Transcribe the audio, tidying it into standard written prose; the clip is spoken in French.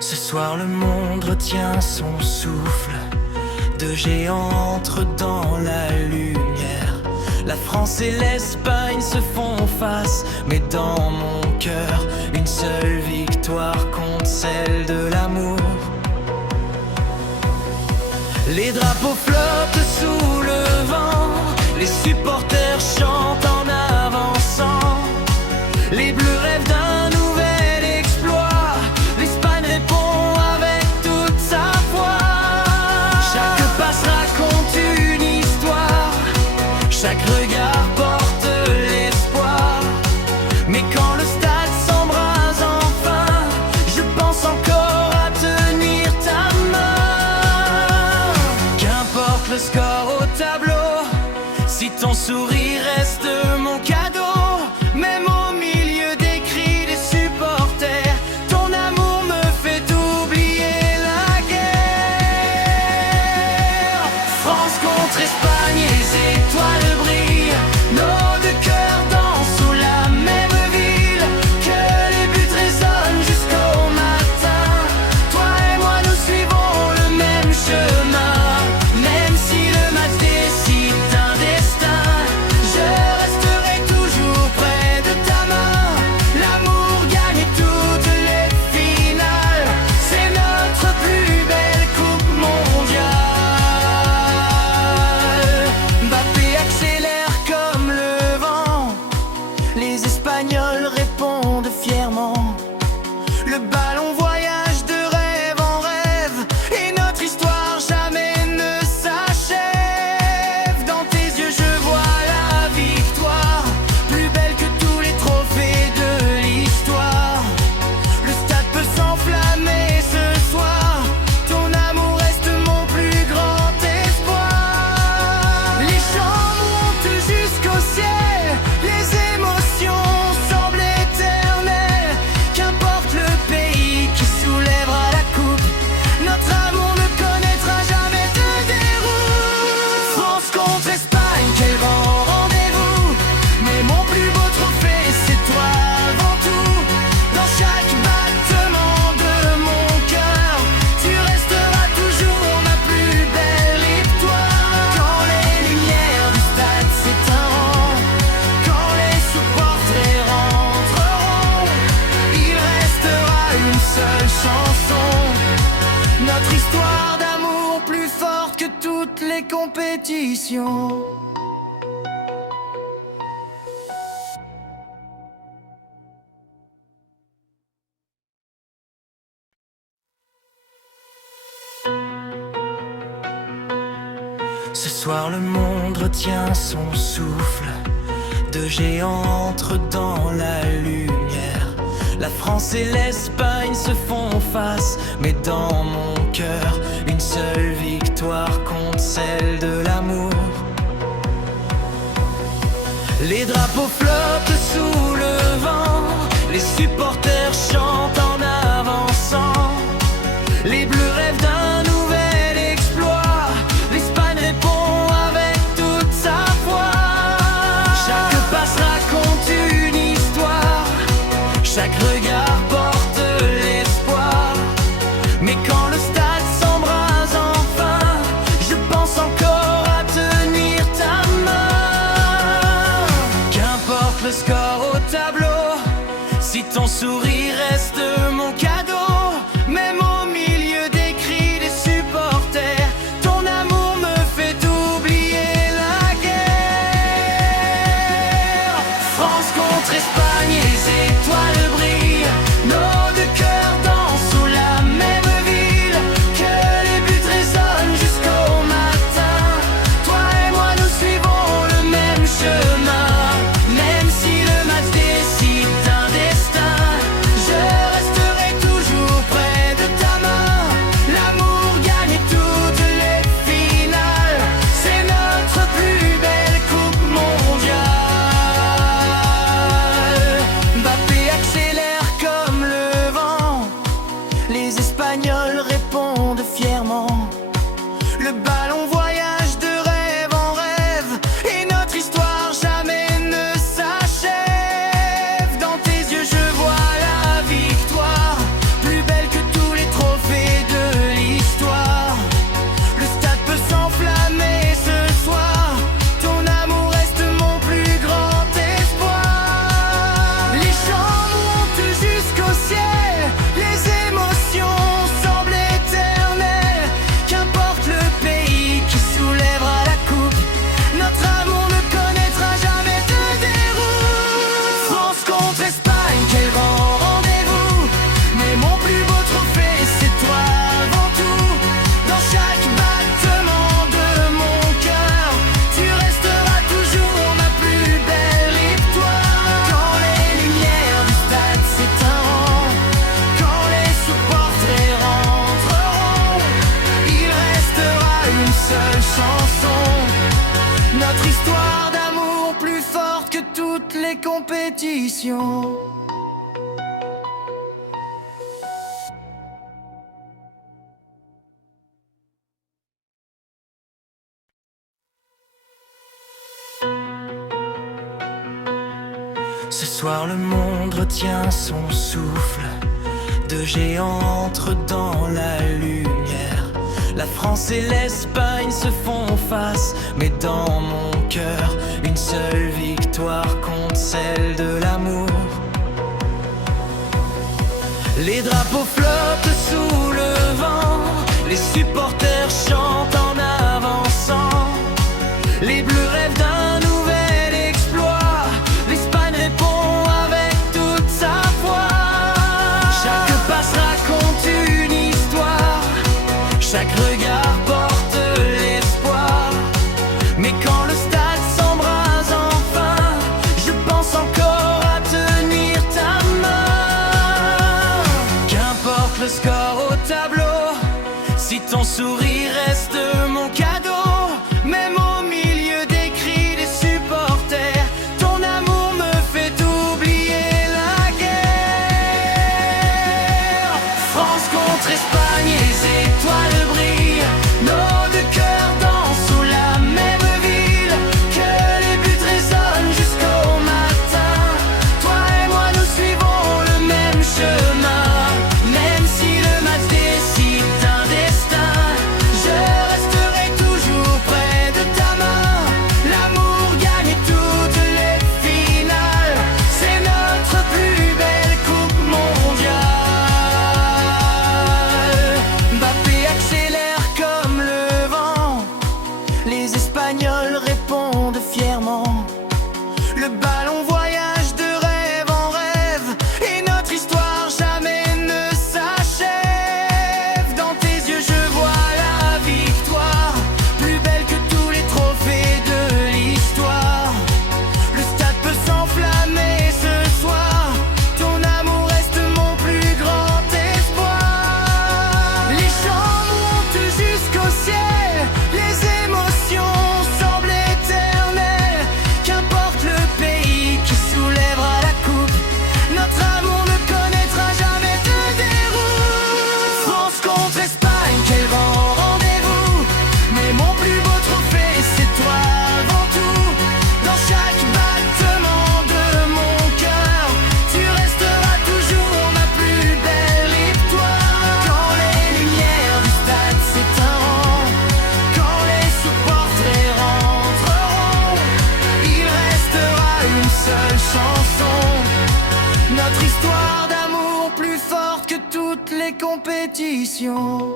Ce soir le monde retient son souffle. Deux géants entrent dans la lumière. La France et l'Espagne se font face, mais dans mon cœur, une seule victoire compte, celle de l'amour. Les drapeaux flottent sous le vent, les supporters chantent en avançant. Les bleus rêvent d'un nouvel exploit, l'Espagne répond avec toute sa foi. Chaque passe raconte une histoire, chaque regard porte l'espoir. Mais quand le stade s'embrase enfin, je pense encore à tenir ta main. Qu'importe le score au tableau, si ton sourire reste mon cadeau. Même au milieu des cris des supporters, ton amour me fait oublier la guerre. France contre Espagne, les étoiles brillent, nos deux cœurs dansent sous la même ville. Que les buts résonnent jusqu'au matin, toi et moi nous suivons le même chemin. Même si le match décide un destin, je resterai toujours près de ta main. L'amour gagne toutes les finales, c'est notre plus belle coupe mondiale. Mbappé accélère comme le vent, les Espagnols répondent fièrement. Le ballon voyage de rêve en rêve, et notre histoire jamais ne s'achève. Dans tes yeux je vois la victoire, plus belle que tous les trophées de l'histoire. Le stade peut s'enflammer ce soir, ton amour reste mon plus grand espoir. Les chants montent jusqu'au ciel, les émotions semblent éternelles. Qu'importe le pays qui soulèvera la coupe, notre amour ne connaîtra jamais de déroute. France contre Espagne, quel grand rendez-vous, mais mon plus beau trophée c'est toi avant tout. Dans chaque battement de mon cœur, tu resteras toujours ma plus belle victoire. Quand les lumières du stade s'éteindront, quand les supporters rentreront, il restera une seule chanson, notre histoire d'amour plus forte que toutes les compétitions. Ce soir le monde retient son souffle. Deux géants entrent dans la lumière. La France et l'Espagne se font face, mais dans mon cœur, une seule victoire compte, celle de l'amour. Les drapeaux flottent sous le vent, les supporters chantent en avançant. Les bleus rêvent d'un nouvel exploit, l'Espagne répond avec toute sa foi. Chaque passe raconte une histoire, chaque regard porte l'espoir. Mais quand le stade s'embrase enfin, je pense encore à tenir ta main. Qu'importe le score au tableau, si ton sourire reste mon cadeau. Même au milieu des cris des supporters, ton amour me fait oublier la guerre. France contre Espagne, les étoiles brillent, nos deux cœurs dansent sous la même ville. Que les buts résonnent jusqu'au matin, toi et moi nous suivons le même chemin. Même si le match décide un destin, je resterai toujours près de ta main. L'amour gagne toutes les finales, c'est notre plus belle coupe mondiale. Mbappé compétition. Ce soir le monde retient son souffle. Deux géants entrent dans la lumière. La France et l'Espagne se font face, mais dans mon cœur, une seule victoire compte, celle de l'amour. Les drapeaux flottent sous le vent, les supporters chantent en avançant. Les bleus rêvent d'un nouvel exploit, l'Espagne répond avec toute sa foi. Chaque passe raconte une histoire, chaque regard porte l'espoir. Mais quand le stade s'embrase enfin, je pense encore à tenir ta main. Qu'importe le score au tableau, si ton sourire reste mon cadeau. Même au milieu des cris des supporters, ton amour me fait oublier la guerre. France contre Espagne, les étoiles brillent, nos deux cœurs dansent sous la même ville. Que les buts résonnent jusqu'au matin, toi et moi nous suivons le même chemin. Même si le match décide un destin, je resterai toujours près de ta main. L'amour gagne toutes les finales, c'est notre plus belle coupe mondiale. Mbappé accélère comme le vent, les Espagnols répondent fièrement. Le ballon voyage de rêve en rêve, et notre histoire jamais ne s'achève. Dans tes yeux je vois la victoire, plus belle que tous les trophées de l'histoire. Le stade peut s'enflammer ce soir, ton amour reste mon plus grand espoir. Les chants montent jusqu'au ciel, les émotions semblent éternelles. Qu'importe le pays qui soulèvera la coupe, notre amour ne connaîtra jamais de déroute. France contre Espagne, quel grand rendez-vous. Mais mon plus beau trophée, c'est toi avant tout. Dans chaque battement de mon cœur, tu resteras toujours ma plus belle victoire. Quand les lumières du stade s'éteindront, quand les supporters rentreront, il restera une seule chanson, notre histoire d'amour plus forte que toutes les compétitions.